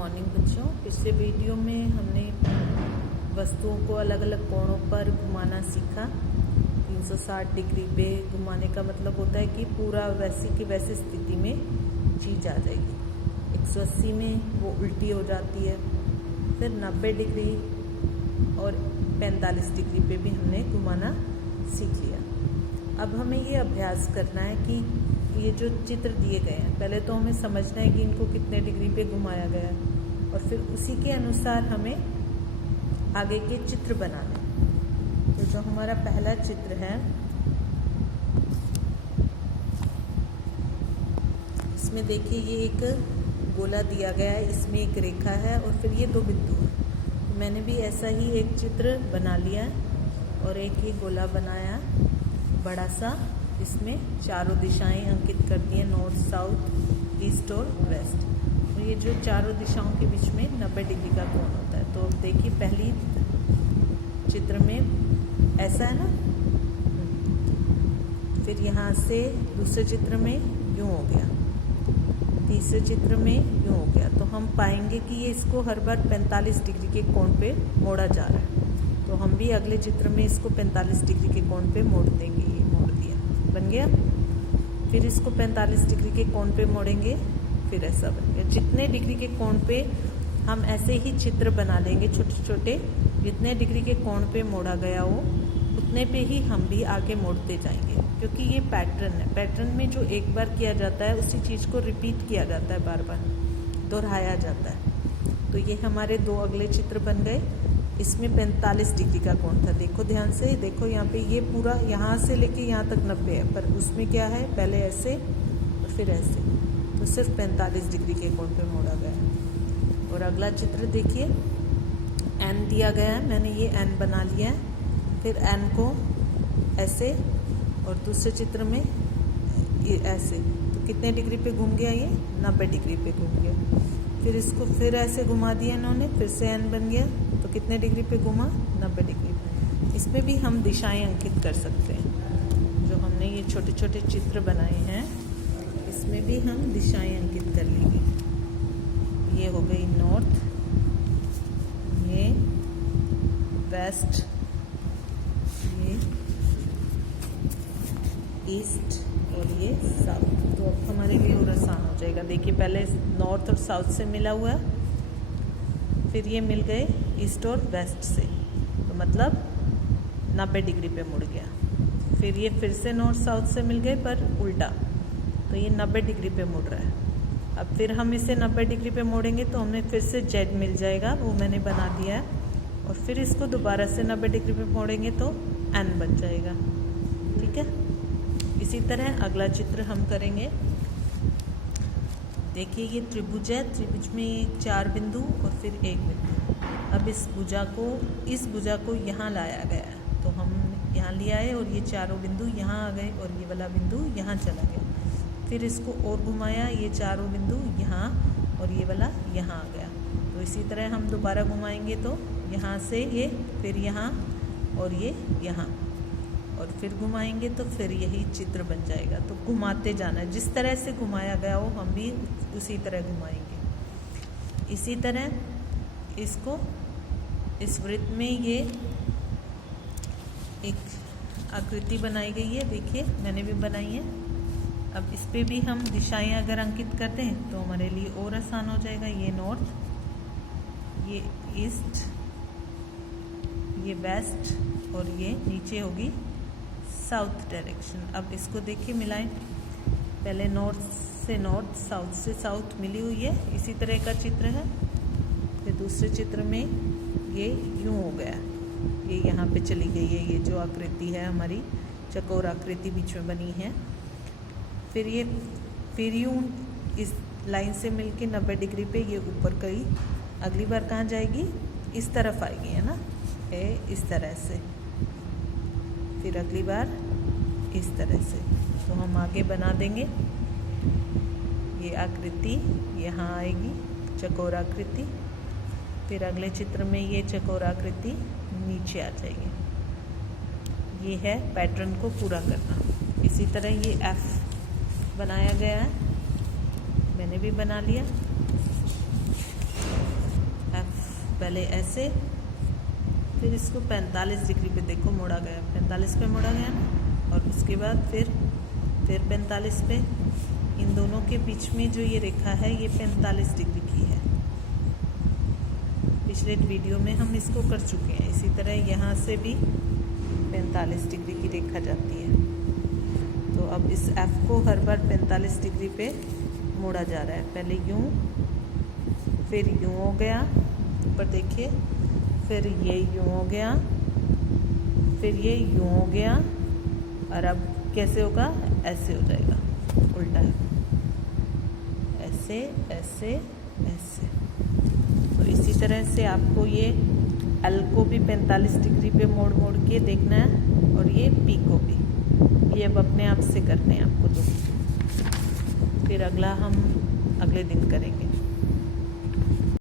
Morning बच्चों। पिछले video में हमने वस्तुओं को अलग अलग कोणों पर घुमाना सीखा। 360 डिग्री पे घुमाने का मतलब होता है कि पूरा वैसी की वैसी स्थिति में चीज आ जाएगी। 180 में वो उल्टी हो जाती है। फिर 90 डिग्री और 45 डिग्री पे भी हमने घुमाना सीख लिया। अब हमें ये अभ्यास करना है कि ये जो चित्र दिए गए हैं, पहले तो हमें समझना है कि इनको कितने डिग्री पे घुमाया गया है और फिर उसी के अनुसार हमें आगे के चित्र बनाने। तो जो हमारा पहला चित्र है, इसमें देखिए ये एक गोला दिया गया है, इसमें एक रेखा है और फिर ये दो बिंदु हैं। तो मैंने भी ऐसा ही एक चित्र बना लिया है और एक ये गोला बनाया बड़ा सा, इसमें चारों दिशाएं अंकित कर दी हैं, नॉर्थ, साउथ, ईस्ट और वेस्ट। तो ये जो चारों दिशाओं के बीच में 90 डिग्री का कोण होता है। तो देखिए पहली चित्र में ऐसा है ना, फिर यहाँ से दूसरे चित्र में यूं हो गया, तीसरे चित्र में यूं हो गया। तो हम पाएंगे कि ये इसको हर बार 45 डिग्री के कोण पे मोड़ा जा रहा है। तो हम भी अगले चित्र में इसको 45 डिग्री के कोण पे मोड़ देंगे। ये मोड़ दिया, बन गया। फिर इसको 45 डिग्री के कोण पे मोड़ेंगे, फिर ऐसा बन गया। जितने डिग्री के कोण पे हम ऐसे ही चित्र बना लेंगे छोटे छोटे, जितने डिग्री के कोण पे मोड़ा गया हो उतने पे ही हम भी आगे मोड़ते जाएंगे, क्योंकि ये पैटर्न है। पैटर्न में जो एक बार किया जाता है उसी चीज को रिपीट किया जाता है, बार बार दोहराया जाता है। तो ये हमारे दो अगले चित्र बन गए। इसमें 45 डिग्री का कोण था। देखो ध्यान से, देखो यहाँ पे ये पूरा यहाँ से लेके यहाँ तक 90 है, पर उसमें क्या है, पहले ऐसे और फिर ऐसे, तो सिर्फ 45 डिग्री के कोण पे मोड़ा गया है। और अगला चित्र देखिए, एन दिया गया है, मैंने ये एन बना लिया है। फिर एन को ऐसे और दूसरे चित्र में ये ऐसे, तो कितने डिग्री पे घूम गया, ये 90 डिग्री पे घूम गया। फिर इसको फिर ऐसे घुमा दिया इन्होंने, फिर से एन बन गया, तो कितने डिग्री पे घुमा, 90 डिग्री पे। इसमें भी हम दिशाएं अंकित कर सकते हैं। जो हमने ये छोटे छोटे चित्र बनाए हैं, इसमें भी हम दिशाएं अंकित कर लेंगे। ये हो गई नॉर्थ, ये वेस्ट, ये ईस्ट और ये साउथ। तो अब हमारे लिए और आसान हो जाएगा। देखिए पहले नॉर्थ और साउथ से मिला हुआ है, फिर ये मिल गए ईस्ट और वेस्ट से, तो मतलब 90 डिग्री पे मुड़ गया। फिर ये फिर से नॉर्थ साउथ से मिल गए पर उल्टा, तो ये 90 डिग्री पे मुड़ रहा है। अब फिर हम इसे 90 डिग्री पे मोड़ेंगे तो हमें फिर से जेड मिल जाएगा, वो मैंने बना दिया है। और फिर इसको दोबारा से 90 डिग्री पे मोड़ेंगे तो एन बन जाएगा। ठीक है, इसी तरह अगला चित्र हम करेंगे। देखिए ये त्रिभुज है, त्रिभुज में एक 4 बिंदु और फिर एक बिंदु। अब इस भुजा को यहाँ लाया गया है, तो हम यहाँ ले आए और ये चारों बिंदु यहाँ आ गए और ये वाला बिंदु यहाँ चला गया। फिर इसको और घुमाया, ये चारों बिंदु यहाँ और ये वाला यहाँ आ गया। तो इसी तरह हम दोबारा घुमाएंगे तो यहाँ से ये, फिर यहाँ और ये यहाँ, और फिर घुमाएंगे तो फिर यही चित्र बन जाएगा। तो घुमाते जाना, जिस तरह से घुमाया गया हो हम भी उसी तरह घुमाएंगे। इसी तरह इसको, इस वृत्त में ये एक आकृति बनाई गई है, देखिए मैंने भी बनाई है। अब इस पे भी हम दिशाएं अगर अंकित कर दें तो हमारे लिए और आसान हो जाएगा। ये नॉर्थ, ये ईस्ट, ये वेस्ट और ये नीचे होगी साउथ डायरेक्शन। अब इसको देखिए मिलाएं, पहले नॉर्थ से नॉर्थ, साउथ से साउथ मिली हुई है, इसी तरह का चित्र है। फिर दूसरे चित्र में ये यूं हो गया, ये यहाँ पे चली गई है, ये जो आकृति है हमारी चकोर आकृति बीच में बनी है। फिर ये फिर यूं इस लाइन से मिलके 90 डिग्री पे ये ऊपर गई। अगली बार कहाँ जाएगी, इस तरफ आएगी, है ना, इस तरह से। फिर अगली बार इस तरह से। तो हम आगे बना देंगे, ये आकृति यहाँ आएगी, चकोर आकृति। फिर अगले चित्र में ये चकोर आकृति नीचे आ जाएगी। ये है पैटर्न को पूरा करना। इसी तरह ये एफ बनाया गया है, मैंने भी बना लिया। पहले ऐसे, फिर इसको 45 डिग्री पे देखो मोड़ा गया, 45 पे मोड़ा गया ना, और उसके बाद फिर 45 पे। इन दोनों के बीच में जो ये रेखा है ये 45 डिग्री की है। पिछले वीडियो में हम इसको कर चुके हैं। इसी तरह यहाँ से भी 45 डिग्री की रेखा जाती है। तो अब इस F को हर बार 45 डिग्री पे मोड़ा जा रहा है। पहले यूं, फिर यूं हो गया, ऊपर देखिए, फिर ये यूं हो गया, फिर ये यूं हो गया, और अब कैसे होगा, ऐसे हो जाएगा, उल्टा है, ऐसे ऐसे ऐसे। तो इसी तरह से आपको ये L को भी 45 डिग्री पे मोड़ मोड़ के देखना है, और ये P को भी। ये अब अपने आप से करने हैं आपको तो। फिर अगला हम अगले दिन करेंगे।